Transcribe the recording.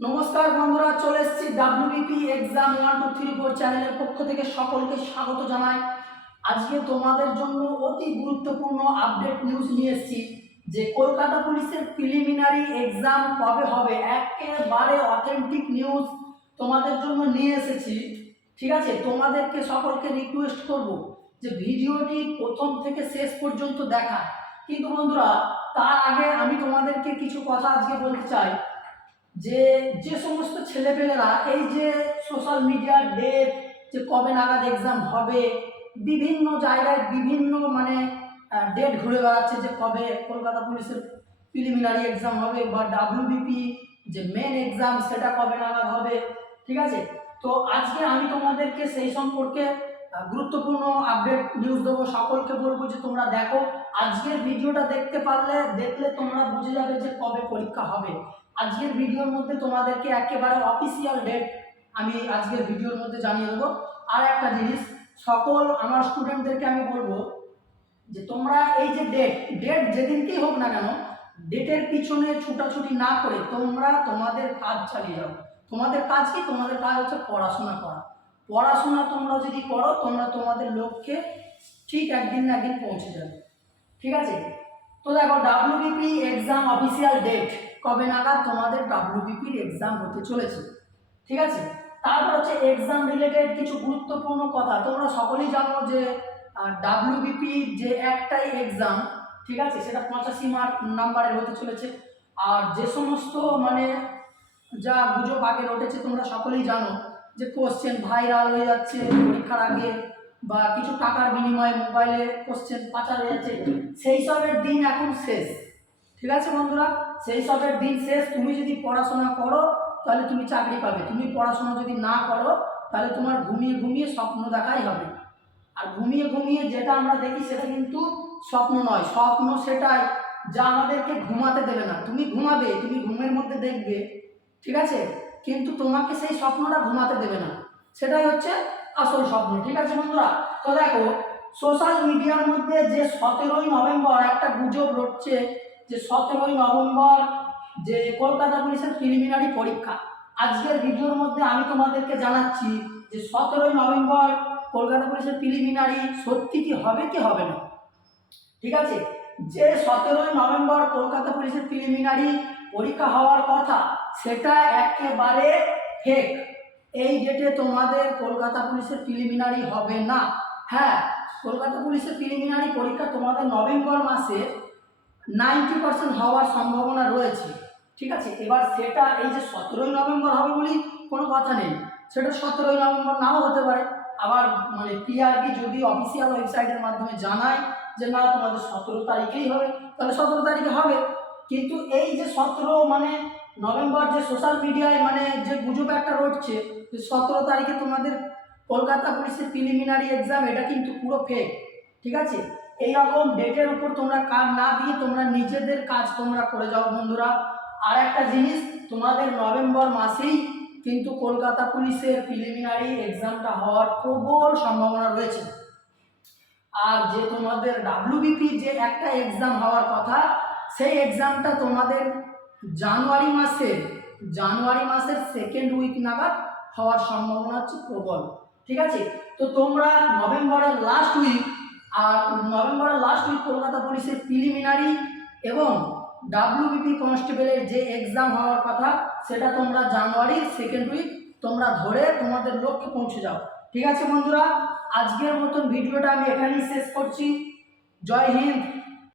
নমস্কার বন্ধুরা, চলে এসেছি ডাব্লিউবিপি এক্সাম 1 2 3 4 চ্যানেলের পক্ষ থেকে সকলকে স্বাগত জানাই। আজকে তোমাদের জন্য অতি গুরুত্বপূর্ণ আপডেট নিউজ নিয়ে এসেছি যে কলকাতা পুলিশের প্রিলিমিনারি এক্সাম কবে হবে। একেবারে অথেন্টিক নিউজ তোমাদের জন্য নিয়ে এসেছি। ঠিক আছে, তোমাদেরকে সকলকে রিকোয়েস্ট করব যে ভিডিওটি প্রথম থেকে শেষ পর্যন্ত দেখা। কিন্তু বন্ধুরা, তার আগে আমি তোমাদেরকে কিছু কথা আজকে বলতে চাই যে যে সমস্ত ছেলেপেলেরা এই যে সোশ্যাল মিডিয়ার ডেট যে কবে নাগাদ এক্সাম হবে, বিভিন্ন জায়গায় বিভিন্ন ডেট ঘুরে বেড়াচ্ছে যে কবে কলকাতা পুলিশের প্রিলিমিনারি এক্সাম হবে বা ডাব্লিউবিপি যে মেন এক্সাম সেটা কবে নাগাদ হবে। ঠিক আছে, তো আজকে আমি তোমাদেরকে সেই সম্পর্কে গুরুত্বপূর্ণ আপডেট নিউজ দেবো। সকলকে বলবো যে তোমরা দেখো, আজকের ভিডিওটা দেখলে তোমরা বুঝে যাবে যে কবে পরীক্ষা হবে। আজকের ভিডিওর মধ্যে তোমাদেরকে একেবারে অফিসিয়াল ডেট আমি আজকের ভিডিওর মধ্যে জানিয়ে দেবো। আর একটা জিনিস, সকল আমার স্টুডেন্টদেরকে আমি বলবো যে তোমরা এই যে ডেট যেদিনকেই হোক না কেন, ডেটের পিছনে ছুটাছুটি না করে তোমরা তোমাদের কাজ চালিয়ে যাও। তোমাদের কাজ কি? তোমাদের কাজ হচ্ছে পড়াশোনা করা। পড়াশোনা তোমরা যদি করো, তোমরা তোমাদের লক্ষ্যে ঠিক একদিন না একদিন পৌঁছে যাবে। ঠিক আছে, তো দেখো ডাব্লিউবিপি এক্সাম অফিসিয়াল ডেট কবে নাগাদ তোমাদের ডাব্লিউবিপির এক্সাম হতে চলেছে। ঠিক আছে, তারপর হচ্ছে এক্সাম রিলেটেড কিছু গুরুত্বপূর্ণ কথা। তোমরা সকলেই জানো যে ডাব্লিউবিপি যে একটাই এক্সাম, ঠিক আছে, সেটা 85 নাম্বারের হতে চলেছে। আর যে সমস্ত যা গুজব আগে উঠেছে তোমরা সকলেই জানো যে কোশ্চেন ভাইরাল হয়ে যাচ্ছে পরীক্ষার আগে, বা কিছু টাকার বিনিময়ে মোবাইলে কোশ্চেন পাচার হয়ে যাচ্ছে, সেই সবের দিন এখন শেষ। ঠিক আছে বন্ধুরা, সেই সবের দিন শেষ। তুমি যদি পড়াশোনা করো তাহলে তুমি চাকরি পাবে, তুমি পড়াশোনা যদি না করো তাহলে তোমার ঘুমিয়ে ঘুমিয়ে স্বপ্ন দেখাই হবে। আর ঘুমিয়ে ঘুমিয়ে যেটা আমরা দেখি সেটা কিন্তু স্বপ্ন নয়, স্বপ্ন সেটাই যা আমাদেরকে ঘুমাতে দেবে না। তুমি ঘুমাবে, তুমি ঘুমের মধ্যে দেখবে, ঠিক আছে, কিন্তু তোমাকে সেই স্বপ্নটা ঘুমাতে দেবে না, সেটাই হচ্ছে আসল স্বপ্ন। ঠিক আছে বন্ধুরা, তো দেখো সোশ্যাল মিডিয়ার মধ্যে যে 17ই নভেম্বর একটা গুজব রটছে যে 17ই নভেম্বর যে কলকাতা পুলিশের প্রিলিমিনারি পরীক্ষা। আজকের ভিডিওর মধ্যে আমি তোমাদেরকে জানাচ্ছি যে 17ই নভেম্বর কলকাতা পুলিশের প্রিলিমিনারি সত্যি কি হবে কি হবে না। ঠিক আছে, যে 17ই নভেম্বর কলকাতা পুলিশের প্রিলিমিনারি পরীক্ষা হওয়ার কথা সেটা একেবারে ফেক। এই ডেটে তোমাদের কলকাতা পুলিশের প্রিলিমিনারি হবে না। হ্যাঁ, কলকাতা পুলিশের প্রিলিমিনারি পরীক্ষা তোমাদের নভেম্বর মাসে 90% হওয়ার সম্ভাবনা রয়েছে। ঠিক আছে, এবার সেটা এই যে 17ই নভেম্বর হবে বলি কোনো কথা নেই, সেটা 17ই নভেম্বর নাও হতে পারে। আবার পিআরবি যদি অফিসিয়াল ওয়েবসাইটের মাধ্যমে জানায় যে না তোমাদের 17 তারিখেই হবে, তাহলে 17 তারিখে হবে। কিন্তু এই যে 17 নভেম্বর যে সোশ্যাল মিডিয়ায় যে গুজব একটা রটছে যে 17 তারিখে তোমাদের কলকাতা পুলিশের প্রিলিমিনারি এক্সাম, এটা কিন্তু পুরো ফেক। ঠিক আছে, এইরকম ডেটের উপর তোমরা কাজ না দিয়ে তোমরা নিজেদের কাজ তোমরা করে যাও বন্ধুরা। আর একটা জিনিস, তোমাদের নভেম্বর মাসেই কিন্তু কলকাতা পুলিশের প্রিলিমিনারি এক্সামটা হওয়ার প্রবল সম্ভাবনা রয়েছে। আর যে তোমাদের ডাব্লিউবিপি যে একটা এক্সাম হওয়ার কথা, সেই এক্সামটা তোমাদের জানুয়ারি মাসের সেকেন্ড উইক নাগাদ হওয়ার সম্ভাবনা হচ্ছে প্রবল। ঠিক আছে, তো তোমরা নভেম্বরের লাস্ট উইক কলকাতা পুলিশের প্রিলিমিনারি এবং ডাব্লিউবিপি কনস্টেবলের যে এক্সাম হওয়ার কথা সেটা তোমরা জানুয়ারির সেকেন্ড উইক তোমরা ধরে তোমাদের লক্ষ্যে পৌঁছে যাও। ঠিক আছে বন্ধুরা, আজকের মতন ভিডিওটা আমি এখানেই শেষ করছি। জয় হিন্দ।